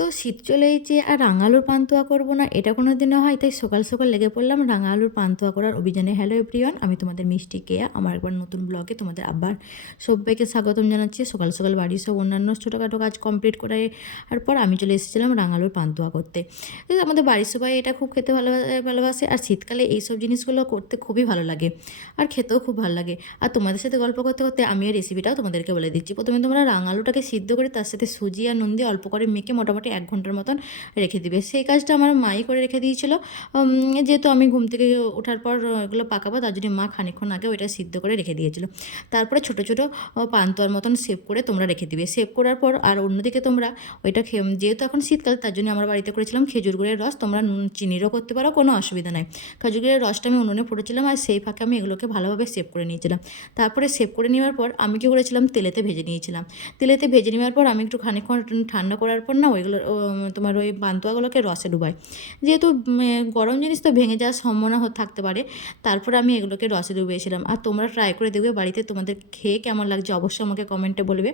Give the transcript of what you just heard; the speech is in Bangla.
তো শীত চলে এসেছে আর রাঙা আলুর পান্তুয়া করবো না এটা কোনো দিনও হয়, তাই সকাল সকাল লেগে পড়লাম রাঙা আলুর পান্তুয়া করার অভিযানে। হ্যালো এভরিওয়ান, আমি তোমাদের মিষ্টি কেয়া। আমার একবার নতুন ব্লগে তোমাদের আবার সবাইকে স্বাগতম জানাচ্ছি। সকাল সকাল বাড়ির সব অন্যান্য ছোটোখাটো কাজ কমপ্লিট করে আর পর আমি চলে এসেছিলাম রাঙা আলুর পান্তুয়া করতে। আমাদের বাড়ির সবাই এটা খুব খেতে ভালোবাসে আর শীতকালে এইসব জিনিসগুলো করতে খুবই ভালো লাগে আর খেতেও খুব ভালো লাগে। আর তোমাদের সাথে গল্প করতে করতে আমি এই রেসিপিটাও তোমাদেরকে বলে দিচ্ছি। প্রথমে তোমরা রাঙা আলুটাকে সিদ্ধ করে তার সাথে সুজি আর নুন দিয়ে অল্প করে মেখে মোটামুটি 1 ঘন্টার মতন রেখে দিবে। সেই কাজটা আমার মাই করে রেখে দিয়েছিল। যেহেতু আমি ঘুম থেকে ওঠার পর এগুলো পাকাবো, তার জন্য মা খানিকক্ষণ আগে ওইটা সিদ্ধ করে রেখে দিয়েছিল। তারপরে ছোটো ছোটো পান্তুয়ার মতন শেপ করে তোমরা রেখে দিবে। শেপ করার পর আর অন্যদিকে তোমরা ওইটা যেহেতু এখন শীতকাল তার জন্য আমার বাড়িতে করেছিলাম খেজুর গুড়ের রস। তোমরা নুন চিনিরও করতে পারো, কোনো অসুবিধা নাই। খেজুর গুড়ের রসটা আমি উনুনে ফুটেছিলাম আর সেই ফাঁকে আমি এগুলোকে ভালোভাবে সেভ করে নিয়েছিলাম। তারপরে সেভ করে নেওয়ার পর আমি কী করেছিলাম, তেলেতে ভেজে নিয়েছিলাম। তেলেতে ভেজে নেওয়ার পর আমি একটু খানিকক্ষণ ঠান্ডা করার পর না ওইগুলো তোমার ওই পান্তুয়াগুলোকে রসে ডুবাই। যেহেতু গরম জিনিস তো ভেঙে যাওয়ার সম্ভাবনা থাকতে পারে, তারপরে আমি এগুলোকে রসে ডুবিয়েছিলাম। আর তোমরা ট্রাই করে দেখবে বাড়িতে, তোমাদের খেয়ে কেমন লাগছে অবশ্যই আমাকে কমেন্টে বলবে।